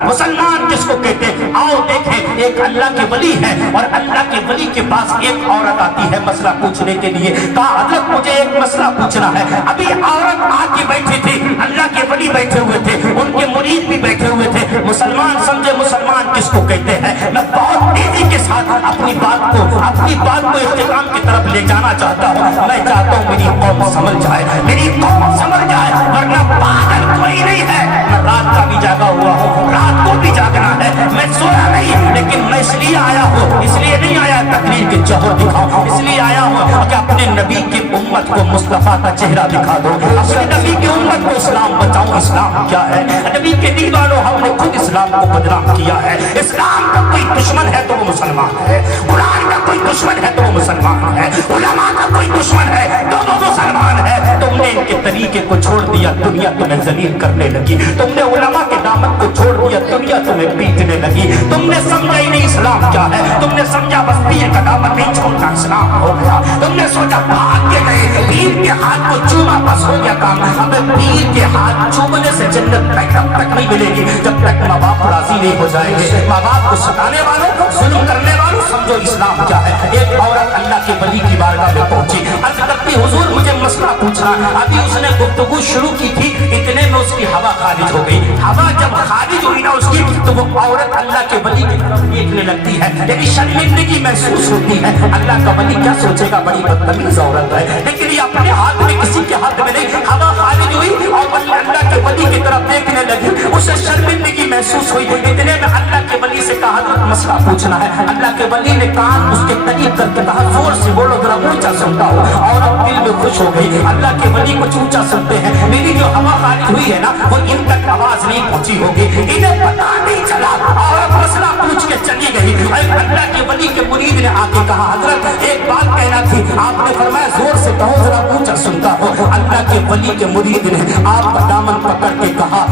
مسلمان کس کو کہتے ہیں؟ آؤ دیکھیں، ایک اللہ کے ولی ہے اور اللہ کے ولی کے پاس ایک عورت آتی ہے مسئلہ پوچھنے کے لیے. کہا حضرت مجھے ایک مسئلہ پوچھنا ہے. ابھی عورت آ کے بیٹھی تھی، اللہ کے ولی بیٹھے ہوئے تھے، ان کے مرید بھی بیٹھے ہوئے تھے. مسلمان سمجھے مسلمان کس کو کہتے ہیں. میں بہت تیزی کے ساتھ اپنی بات کو اختتام کی طرف لے جانا چاہتا ہوں. میں چاہتا ہوں میری قوم سمجھ جائے، میری قوم سمجھ جائے، ورنہ پاگل کوئی نہیں ہے. میں رات کا بھی جاگا ہوا ہوں، رات کو بھی جاگنا ہے، میں سویا نہیں، لیکن میں اس لیے آیا ہوں، اس لیے نہیں آیا تقریر کے جوہر دکھاؤں، اس لیے آیا ہوں کہ اپنے نبی کی امت کو مصطفیٰ کا چہرہ دکھا دو، اپنے نبی کی امت کو اسلام بتاؤں. اسلام کیا ہے؟ نبی کے دیوانوں ہم نے خود اسلام کو بدنام کیا ہے. اسلام کا کوئی دشمن ہے تو وہ مسلمان ہے، قرآن کا کوئی دشمن ہے تو وہ مسلمان ہے، علماء کا کوئی دشمن ہے تو وہ مسلمان ہے. تم نے ان کے طریقے کو چھوڑ دیا، دنیا تمہیں ذلیل کرنے لگی. تم نے علماء کے دامن کو چھوڑ دیا، دنیا تمہیں پیٹنے لگی. تم نے سمجھا ہی نہیں اسلام کیا ہے. تم نے سمجھا بس پیر کا دامن نہیں چھوڑنا اسلام ہو گیا. تم نے سوچا بھاگ کے گئے، پیر کے ہاتھ کو چوما بس ہو گیا کام. اب پیر کے ہاتھ چومنے سے جنت تب تک نہیں ملے گی جب تک ماں باپ راضی نہیں ہو جائیں گے. ماں باپ کو ستانے والوں، ظلم کرنے والوں سمجھو اسلام کیا ہے. ایک عورت اللہ کے ولی کی بارگاہ میں پہنچی، عرض کرتی حضور مجھے مسئلہ پوچھنا. ابھی اس نے گفتگو شروع کی تھی، اتنے میں اس کی ہوا خارج ہو گئی. ہوا جب خارج ہوئی نا اس کی، تو وہ عورت اللہ کے ولی کی طرف دیکھنے لگتی ہے، لیکن شرمندگی محسوس ہوتی ہے. اللہ کا ولی کیا سوچے گا، بڑی بدتمیز عورت ہے. لیکن یہ اپنے ہاتھ میں، کسی کے ہاتھ میں نہیں. ہوا خارج ہوئی اور اللہ کے ولی کی طرف دیکھنے لگی. اسے شرمندگی محسوس ہوئی. اتنے میں اللہ کے ولی سے کہا حضرت مسئلہ پوچھنا ہے. اللہ کے ولی نے کان اس کے قریب کر کے کہا زور سے بولو، ذرا اونچا سنتا ہو. عورت دل میں خوش ہو گئی. اللہ کے ولی کچھ اونچا سنتے ہیں. میری جو ہوا خارج ہوئی ہے نا، وہ ان تک آواز نہیں پہنچی ہوگی. انہیں پتا نہیں چلا. عورت مسئلہ پوچھ کے چلی گئی. اللہ کے ولی کے مرید نے آ کے کہا حضرت ایک بات کہنا تھی. آپ نے فرمایا زور سے کہو، ذرا اونچا سنتا ہو. اللہ کے ولی کے مرید نے آپ کا دامن پکڑ کے کہا،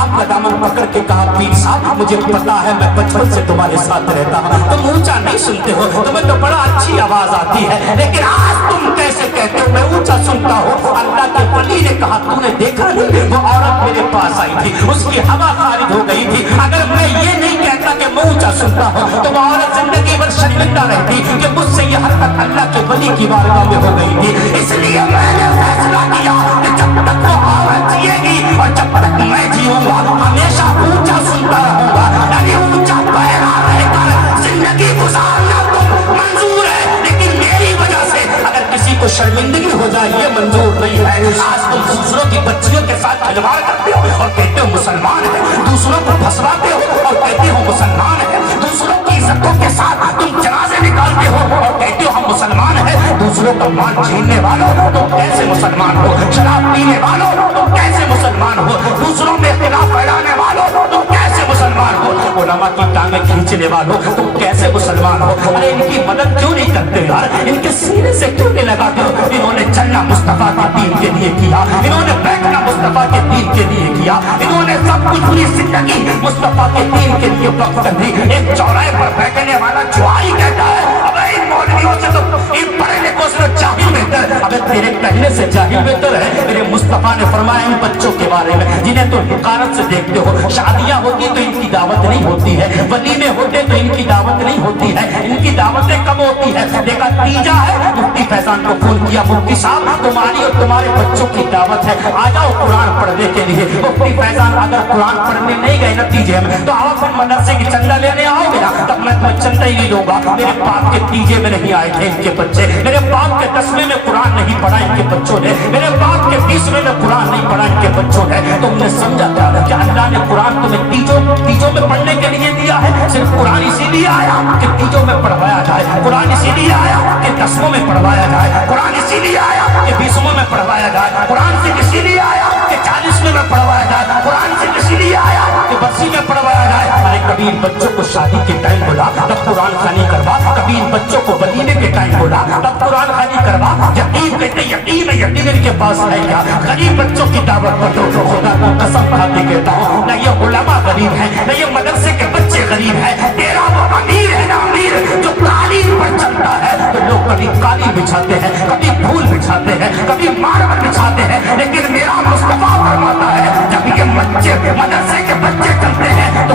آپ کا دامن پکڑ کے کہا پیر صاحب مجھے پتا ہے میں بچپن سے تمہارے ساتھ رہتا ہوں، تم اونچا نہیں سنتے ہو، تمہیں تو بڑا اچھی آواز آتی ہے، لیکن آج تم کیسے کہتے ہو میں اونچا سنتا ہوں. اللہ کے ولی نے کہا تو نے دیکھا نہیں، وہ عورت میرے پاس آئی تھی، اس کی ہوا خارج ہو گئی تھی. اگر میں یہ نہیں کہتا کہ میں اونچا سنتا ہوں تو وہ عورت زندگی بھر شرمندہ رہتی کہ مجھ سے یہ حرکت اللہ کے ولی کی بارگاہ میں ہو گئی تھی. اس لیے میں نے فیصلہ کیا کہ جب تک وہ عورت جیے گی اور جب تک میں جیوں گا ہمیشہ اونچا سنتا رہوں گا. یعنی اونچا پیرا رہ کر زندگی گزارنا تو منظور ہے، لیکن میری وجہ سے اگر کسی کو شرمندگی ہو جائے یہ منظور نہیں ہے. آج تم دوسروں کی بچیوں کے ساتھ کھلواڑ کرتے ہو اور کہتے ہو مسلمان ہے، دوسروں کو پھنسواتے ہو اور کہتے ہو مسلمان ہے، دوسروں کی عزتوں کے ساتھ تم جنازے نکالتے ہو اور کہتے ہو ہم مسلمان ہیں. دوسروں کا مال چھیننے والوں تم کیسے مسلمان ہو؟ شراب پینے والوں تم کیسے مسلمان ہو؟ دوسروں میں اختلاف پھیلانے والوں تم کیسے مسلمان ہو؟ علماء کی ٹانگیں کھینچنے والوں تم کیسے مسلمان ہو؟ ارے ان کی مدد کیوں نہیں کرتے یار؟ ان کے سینے سے کیوں نہیں لگاتے ہو؟ انہوں نے چلنا مصطفیٰ کے دین کے لیے کیا، انہوں نے بیٹھنا مصطفیٰ کے دین کے لیے کیا، انہوں نے سب کچھ پوری زندگی مصطفیٰ کے دین کے لیے وقف کر دی. ایک چوراہے پر بیٹھنے والا جواری کہتا ہے ابے ان مولویوں سے تو ان پڑھے لکھوں سے جاہل بہتر. ابے تیرے کہنے سے جاہل بہتر ہے. میرے مصطفیٰ نے فرمایا ان بچوں کے بارے میں جنہیں تو حقارت سے دیکھتے ہو. شادیاں ہوتی تو ان کی دعوت نہیں ہوتی ہے، ولیمے ہوتے تو ان کی دعوت نہیں ہوتی ہے، ان کی دعوتیں کب ہوتی ہے؟ دیکھا تیجا ہے، مفتی فیضان کو فون کیا مفتی صاحب تمہاری اور تمہارے بچوں کی دعوت ہے، آ جاؤ قرآن پڑھنے کے لیے. مفتی فیضان اگر قرآن پڑھنے نہیں گئے نتیجے میں تو آپ پھر مدرسے کی چندہ لینے آؤ گے نا، تب میں چندہ ہی نہیں لوں گا. میرے باپ کے تیجے میں نہیں آئے تھے ان کے بچے، میرے باپ کے 10ویں میں قرآن نہیں پڑھا ان کے بچوں نے، میرے باپ کے 20ویں میں قرآن نہیں پڑھا ان کے بچوں نے. تم نے سمجھا تھا کہ اللہ نے قرآن تمہیں تیجوں میں پڑھنے کے لیے دیا ہے؟ صرف قرآن اسی لیے آیا کہ تیجوں میں پڑھوایا جائے، قرآن اسی لیے آیا کہ 10ووں میں پڑھوایا جائے، قرآن اسی لیے آیا کہ 20ووں میں پڑھوایا جائے، قرآن سے اسی لیے آیا کہ 40ویں میں پڑھوایا جائے، قرآن سے اسی لیے آیا کہ 80 میں پڑھوایا جائے. ارے کبھی ان بچوں کو شادی کے ٹائم بولا تب قرآن خوانی کروا، کبھی ان بچوں کو ولیمے کے ٹائم بولا تب قرآن خوانی کروا. یقین کہتے یقین ان کے پاس ہے کیا؟ غریب بچوں کی دعوت پر دو. خدا کو قسم کھا کے کہتا ہوں نہ یہ علماء غریب ہیں نہ یہ مدرسے کے بچے غریب ہیں. تیرا وہ امیر ہے نا امیر جو قالین پر چلتا ہے. تو لوگ کبھی قالین بچھاتے ہیں، کبھی پھول بچھاتے ہیں، کبھی ماربل بچھاتے ہیں، لیکن میرا مصطفیٰ فرماتا ہے جب یہ بچے مدرسے کے بچے چلتے ہیں تو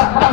70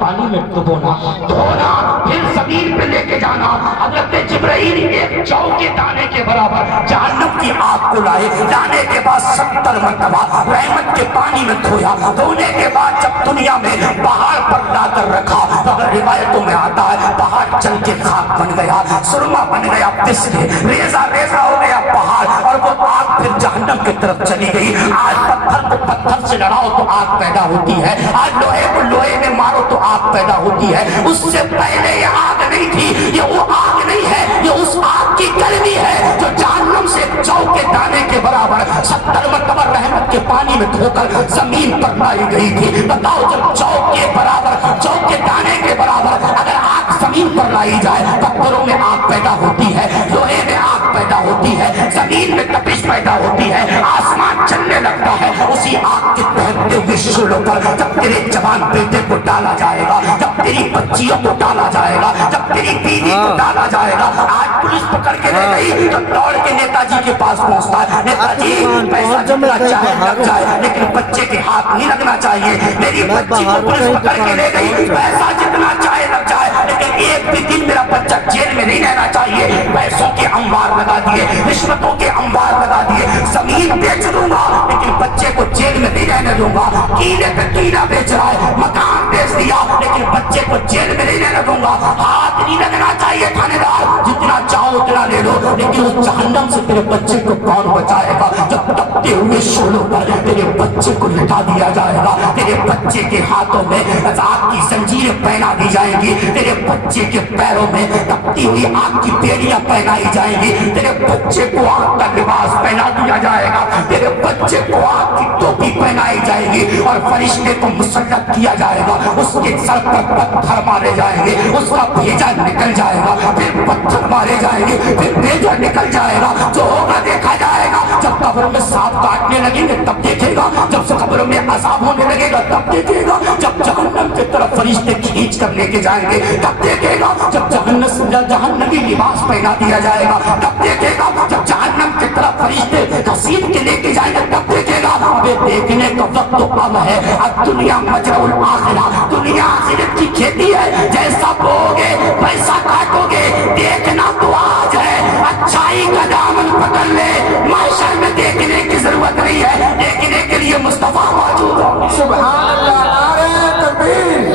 پانی میں ڈبونا، دھونا، پھر زمین پہ لے کے جانا۔ حضرت جبرائیل ایک جو کے دانے کے برابر جہنم کی آگ کو لائے، لانے کے بعد 70 مرتبہ رحمت کے پانی میں دھویا، دھونے کے بعد جب دنیا میں پہاڑ پر لا کر رکھا تو اگر روایتوں میں آتا ہے پہاڑ چل کے خاک بن گیا، سرما بن گیا، پس کے ریزہ ریزہ ہو گیا پہاڑ، اور وہ آگ پھر جہنم کی طرف چلی گئی۔ آج پتھر کو پتھر سے لڑاؤ تو آگ پیدا ہوتی ہے، آج لوہے کو لوہے میں مارو تو آگ پیدا ہوتی ہے۔ اس سے پہلے یہ آگ نہیں تھی، یہ وہ آگ نہیں ہے، یہ اس آگ کی گرمی ہے جو جہنم سے جو کے دانے کے برابر 70 مرتبہ رحمت کے پانی میں دھو کر زمین پر لائی گئی تھی۔ بتاؤ جب جو کے برابر، جو کے دانے کے برابر اگر آگ زمین پر لائی جائے، پتھروں میں آگ پیدا ہوتی ہے، لوہے میں آگ پیدا ہوتی ہے، زمین میں تپش پیدا ہوتی ہے، آسمان چلنے لگتا ہے۔ اسی آگ کے دہتے ہوئے شعلوں پر جب تیرے جوان بیٹے کو ڈالا جائے گا، جب تیری بچیوں کو ڈالا جائے گا، جب تیری بیوی کو ڈالا جائے گا، آج پولیس پکڑ کے لے گئی تو دوڑ کے نیتا جی کے پاس پہنچتا ہے، نیتا جی پیسہ جتنا چاہے لگ جائے لیکن بچے کے ہاتھ نہیں لگنا چاہیے۔ میری بچی کو پولیس پکڑ کے لے گئی، پیسہ جتنا چاہے لگ جائے لیکن ایک بھی دن میرا بچہ جیل میں نہیں رہنا چاہیے۔ پیسوں کے انبار لگا دیے، رشوتوں کے انبار لگا دیے، زمین بیچ دوں گا لیکن بچے کو جیل میں نہیں رہنے دوں گا۔ کیلے پہ کیلا بیچ رہا ہے، مکان بیچ دیا لیکن بچے کو جیل میں نہیں رہنے دوں گا۔ ہاتھ نہیں لگنا چاہیے تھانے دار، جتنا چاہو اتنا لے لو لیکن اس جہنم سے تیرے بچے کو کون بچائے گا؟ جب تپتے ہوئے شعلوں پر تیرے بچے کو لٹا دیا جائے گا، تیرے بچے کے ہاتھوں میں آگ کی زنجیریں پہنا دی جائیں گی، تیرے بچے کے پیروں میں تپتی ہوئی آگ کی بیڑیاں پہنائی جائیں گی، تیرے بچے کو آگ کا لباس پہنا دیا جائے گا، تیرے بچے کو آگ کی ٹوپی پہنائی جائے گی اور فرشتے کو مسلط کیا جائے گا۔ اس کے سر پر پتھر مارے جائیں گے، اس کا بھیجا نکل جائے گا، پھر پتھر مارے جائیں گے، پھر بھیجا نکل جائے گا۔ جو ہوگا دیکھا جائے گا۔ جب قبر میں سانپ کاٹنے لگیں گے تب دیکھے گا، جب سے قبر میں عذاب ہونے لگے گا تب دیکھے گا، جب جہنم کی طرف فرشتے کھینچ کر لے کے جائیں گے تب دیکھے گا، جب جہنمی لباس پہنا دیا جائے گا تب دیکھے گا، جب جہنم کی طرف فرشتے گھسیٹ کے لے کے جائیں گے تب دیکھے گا۔ ابے دیکھنے کا وقت تو اب ہے، اب دنیا مجرع الآخرہ، دنیا آخرت کی کھیتی ہے، جیسا بوؤ گے ویسا کاٹو گے۔ دیکھنا تو آج ہے، اچھائی کا دامن پکڑ لے، معاشر میں دیکھنے کی ضرورت نہیں ہے، دیکھنے کے لیے مصطفیٰ موجود ہے۔ سبحان اللہ، نعرہ تکبیر،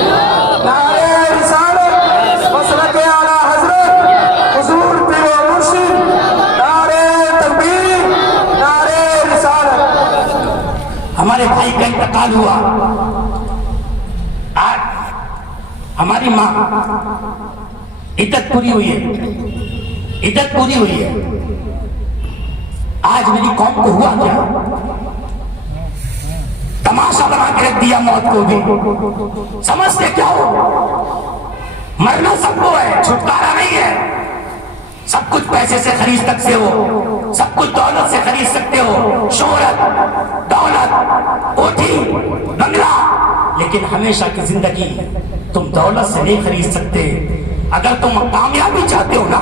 نعرہ رسالت، مسلک اعلیٰ حضرت حضور پیر و مرشد، نعرہ تکبیر، نعرہ رسالت۔ ہمارے بھائی کا انتقال ہوا، آج ہماری ماں عدت پوری ہوئی ہے، عدت پوری ہوئی ہے۔ آج میری قوم کو ہوا کیا؟ تماشا بنا کے رکھ دیا موت کو بھی۔ سمجھتے کیا ہو؟ مرنا سب کو ہے، چھٹکارا نہیں ہے۔ سب کچھ پیسے سے خرید سکتے ہو، سب کچھ دولت سے خرید سکتے ہو، شہرت، دولت، کوٹھی، بنگلہ، لیکن ہمیشہ کی زندگی تم دولت سے نہیں خرید سکتے۔ اگر تم کامیابی چاہتے ہو نا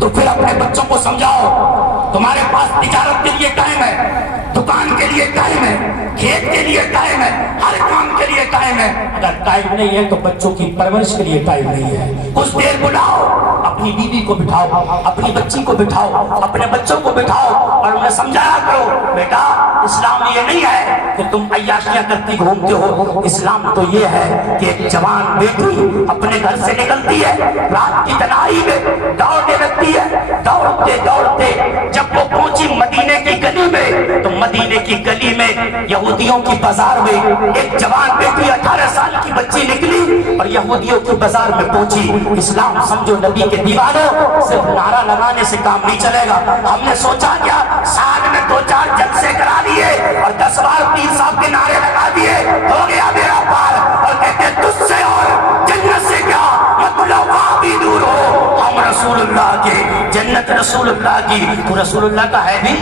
تو پھر اپنے بچوں کو سمجھاؤ تمہارے پاس تجارت کے لیے ٹائم ہے، دکان کے لیے ٹائم ہے، کھیت کے لیے ٹائم ہے، ہر کام کے لیے ٹائم ہے۔ اگر ٹائم نہیں ہے تو بچوں کی پرورش کے لیے ٹائم نہیں ہے۔ کچھ دیر بلاؤ، اپنی بیوی کو بٹھاؤ، اپنی بچی کو بٹھاؤ، اپنے بچوں کو بٹھاؤ اور انہیں سمجھایا کرو، بیٹا اسلام یہ نہیں ہے کہ تم عیاشیاں کرتی گھومتے ہو، اسلام تو یہ ہے کہ ایک جوان بیٹی اپنے گھر سے نکلتی ہے، رات کی تنہائی میں دوڑنے لگتی ہے، دوڑتے دوڑتے جب وہ پہنچی مدینے کی گلی میں تو مدینے کی گلی میں یہودیوں کی بازار میں ایک جوان بیٹی 18 سال کی بچی نکلی اور یہودیوں کی بازار میں پہنچی۔ اسلام سمجھو نبی کے دیوانوں، صرف نعرہ لگانے سے کام نہیں چلے گا۔ ہم نے سوچا کیا سال میں 2-4 جلسے کرا لیے اور 10 بار پیر صاحب کے نعرے لگا دیے، ہو گیا میرا پار، اور کہتے تجھ سے اور جنت سے کیا مطلب، بھی دور ہو، ہم رسول اللہ کے، جنت رسول اللہ کی، تو رسول اللہ کا ہے بھی،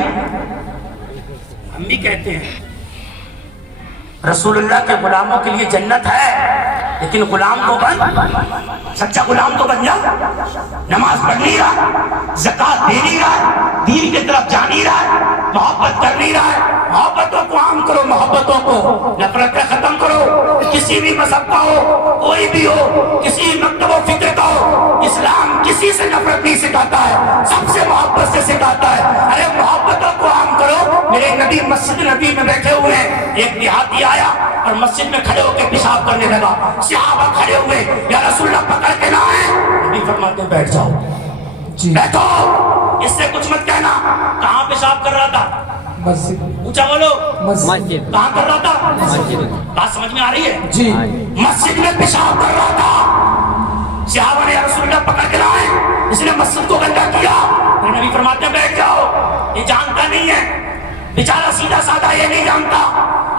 ہم بھی کہتے ہیں رسول اللہ کے غلاموں کے لیے جنت ہے، لیکن غلام تو بن، سچا غلام تو بن جا، نماز پڑھ نہیں رہا، زکات دے نہیں رہا، دین کی طرف جا نہیں رہا، محبت کر نہیں رہا ہے۔ محبتوں کو عام کرو، محبتوں کو، نفرتیں ختم کرو، کسی بھی مذہب کا ہو، کوئی بھی ہو، کسی مکتب و فکر کا ہو، اسلام کسی سے نفرت نہیں سکھاتا ہے، سب سے محبت سے سکھاتا ہے۔ ارے محبتوں کو عام کرو۔ میرے نبی مسجد نبی میں بیٹھے ہوئے ہیں، ایک دیہاتی آیا اور مسجد میں کھڑے ہو کے پیشاب کرنے لگا، صحابہ کھڑے ہوئے، یا رسول اللہ پکڑ کے نہ آئے، نبی فرماتے ہیں بیٹھ جاؤ، بیٹھو، اس سے کچھ مت کہنا۔ کہاں پیشاب کر رہا تھا؟ مسجد، اونچا بولو، مسجد، کہاں کر رہا تھا؟ بات سمجھ میں آ رہی ہے؟ جی، مسجد میں پیشاب کر رہا تھا، صحابہ نے یا رسول اللہ پکڑ کے لائے، اس نے مسجد کو گندا کیا۔ میرے نبی فرماتے ہیں بیٹھ جاؤ، یہ جانتا نہیں ہے، بیچارہ سیدھا سادہ یہ نہیں جانتا،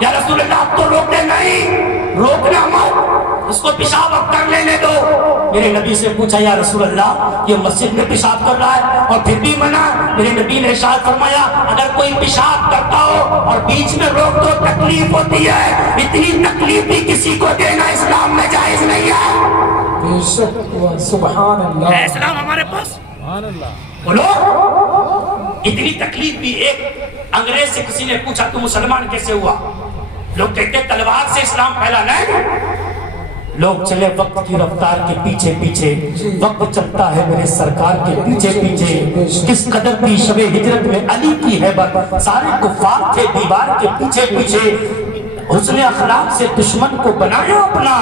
یا رسول اللہ اب تو روک دے، نہیں روکنا مت، اس کو پیشاب اب کر لینے دو۔ میرے نبی سے پوچھا یا رسول اللہ یہ مسجد میں پیشاب کر رہا ہے اور پھر بھی منع؟ میرے نبی نے ارشاد فرمایا اگر کوئی پیشاب کرتا ہو اور بیچ میں روک دو تکلیف ہوتی ہے، اتنی تکلیف بھی کسی کو دینا اسلام میں جائز نہیں ہے۔ بے شک، سبحان اللہ، ہے اسلام ہمارے پاس؟ بولو، اتنی تکلیف بھی۔ ایک انگریز سے کسی نے پوچھا تو مسلمان کیسے ہوا؟ لوگ کہتے ہیں تلوار سے اسلام پھیلا، نہیں، لوگ چلے وقت کی رفتار کے پیچھے پیچھے، وقت چلتا ہے میرے سرکار کے پیچھے پیچھے، کس قدر تھی شب ہجرت میں علی کی ہیبت، سارے کفار تھے دیوار کے پیچھے پیچھے، حسن اخلاق سے دشمن کو بنایا اپنا،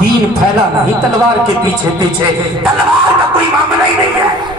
دین پھیلا نہیں تلوار کے پیچھے پیچھے، تلوار کا کوئی معاملہ ہی نہیں ہے۔